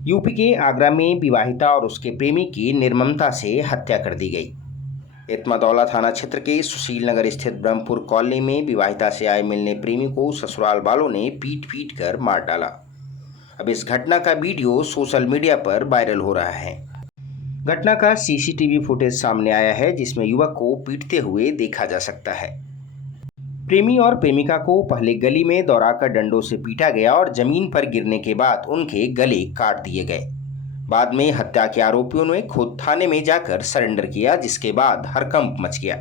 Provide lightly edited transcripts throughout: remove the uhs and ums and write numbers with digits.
UP के आगरा में विवाहिता और उसके प्रेमी की निर्ममता से हत्या कर दी गई। इत्मादौला थाना क्षेत्र के सुशील नगर स्थित ब्रह्मपुर कॉलोनी में विवाहिता से आए मिलने प्रेमी को ससुराल वालों ने पीट पीट कर मार डाला। अब इस घटना का वीडियो सोशल मीडिया पर वायरल हो रहा है। घटना का सीसीटीवी फुटेज सामने आया है, जिसमें युवक को पीटते हुए देखा जा सकता है। प्रेमी और प्रेमिका को पहले गली में दौड़ाकर डंडों से पीटा गया और जमीन पर गिरने के बाद उनके गले काट दिए गए। बाद में हत्या के आरोपियों ने खुद थाने में जाकर सरेंडर किया, जिसके बाद हड़कंप मच गया।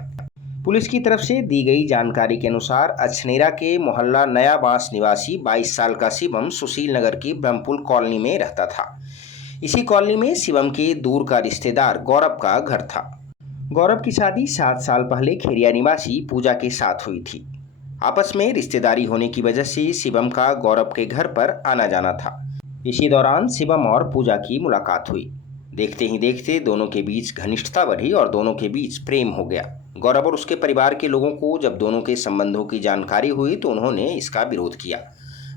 पुलिस की तरफ से दी गई जानकारी के अनुसार अछनेरा के मोहल्ला नया बांस निवासी 22 साल का शिवम सुशील नगर की ब्रह्मपुर कॉलोनी में रहता था। इसी कॉलोनी में शिवम के दूर का रिश्तेदार गौरव का घर था। गौरव की शादी 7 साल पहले खेरिया निवासी पूजा के साथ हुई थी। आपस में रिश्तेदारी होने की वजह से शिवम का गौरव के घर पर आना जाना था। इसी दौरान शिवम और पूजा की मुलाकात हुई। देखते ही देखते दोनों के बीच घनिष्ठता बढ़ी और दोनों के बीच प्रेम हो गया। गौरव और उसके परिवार के लोगों को जब दोनों के संबंधों की जानकारी हुई तो उन्होंने इसका विरोध किया,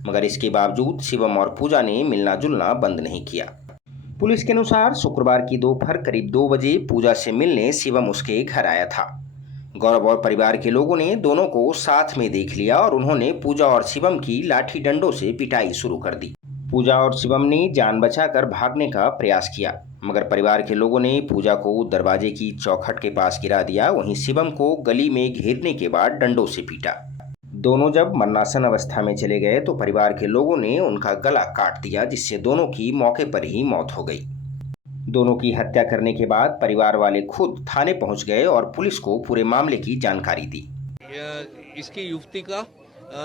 मगर इसके बावजूद शिवम और पूजा ने मिलना जुलना बंद नहीं किया। पुलिस के अनुसार शुक्रवार की दोपहर करीब 2 बजे पूजा से मिलने शिवम उसके घर आया था। गौरव और परिवार के लोगों ने दोनों को साथ में देख लिया और उन्होंने पूजा और शिवम की लाठी डंडों से पिटाई शुरू कर दी। पूजा और शिवम ने जान बचाकर भागने का प्रयास किया, मगर परिवार के लोगों ने पूजा को दरवाजे की चौखट के पास गिरा दिया। वहीं शिवम को गली में घेरने के बाद डंडों से पीटा। दोनों जब मरणासन अवस्था में चले गए तो परिवार के लोगों ने उनका गला काट दिया, जिससे दोनों की मौके पर ही मौत हो गई। दोनों की हत्या करने के बाद परिवार वाले खुद थाने पहुंच गए और पुलिस को पूरे मामले की जानकारी दी। इसकी युवती का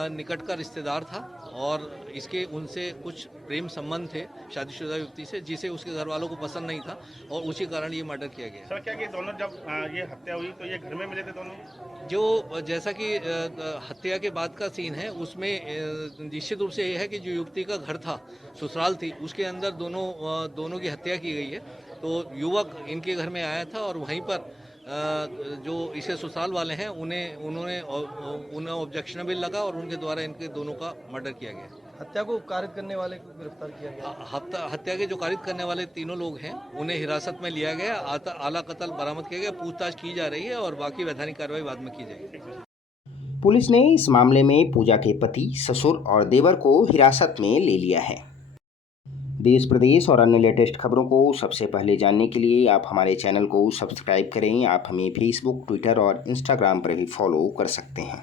निकट का रिश्तेदार था और इसके उनसे कुछ प्रेम संबंध थे शादीशुदा युवती से, जिसे उसके घर वालों को पसंद नहीं था और उसी कारण ये मर्डर किया गया। सर, क्या कि दोनों जब ये हत्या हुई तो ये घर में मिले थे दोनों? जो जैसा कि हत्या के बाद का सीन है उसमें निश्चित रूप से ये है कि जो युवती का घर था, ससुराल थी, उसके अंदर दोनों की हत्या की गई है। तो युवक इनके घर में आया था और वहीं पर जो इसके ससुराल वाले हैं उन्हें ऑब्जेक्शनेबल लगा और उनके द्वारा इनके दोनों का मर्डर किया गया। हत्या को कारित करने वाले को गिरफ्तार किया गया। हत्या के जो कारित करने वाले तीनों लोग हैं उन्हें हिरासत में लिया गया, आला कत्ल बरामद किया गया, पूछताछ की जा रही है और बाकी वैधानिक कार्रवाई बाद में की जाएगी। पुलिस ने इस मामले में पूजा के पति, ससुर और देवर को हिरासत में ले लिया है। देश प्रदेश और अन्य लेटेस्ट खबरों को सबसे पहले जानने के लिए आप हमारे चैनल को सब्सक्राइब करें। आप हमें फेसबुक, ट्विटर और इंस्टाग्राम पर भी फॉलो कर सकते हैं।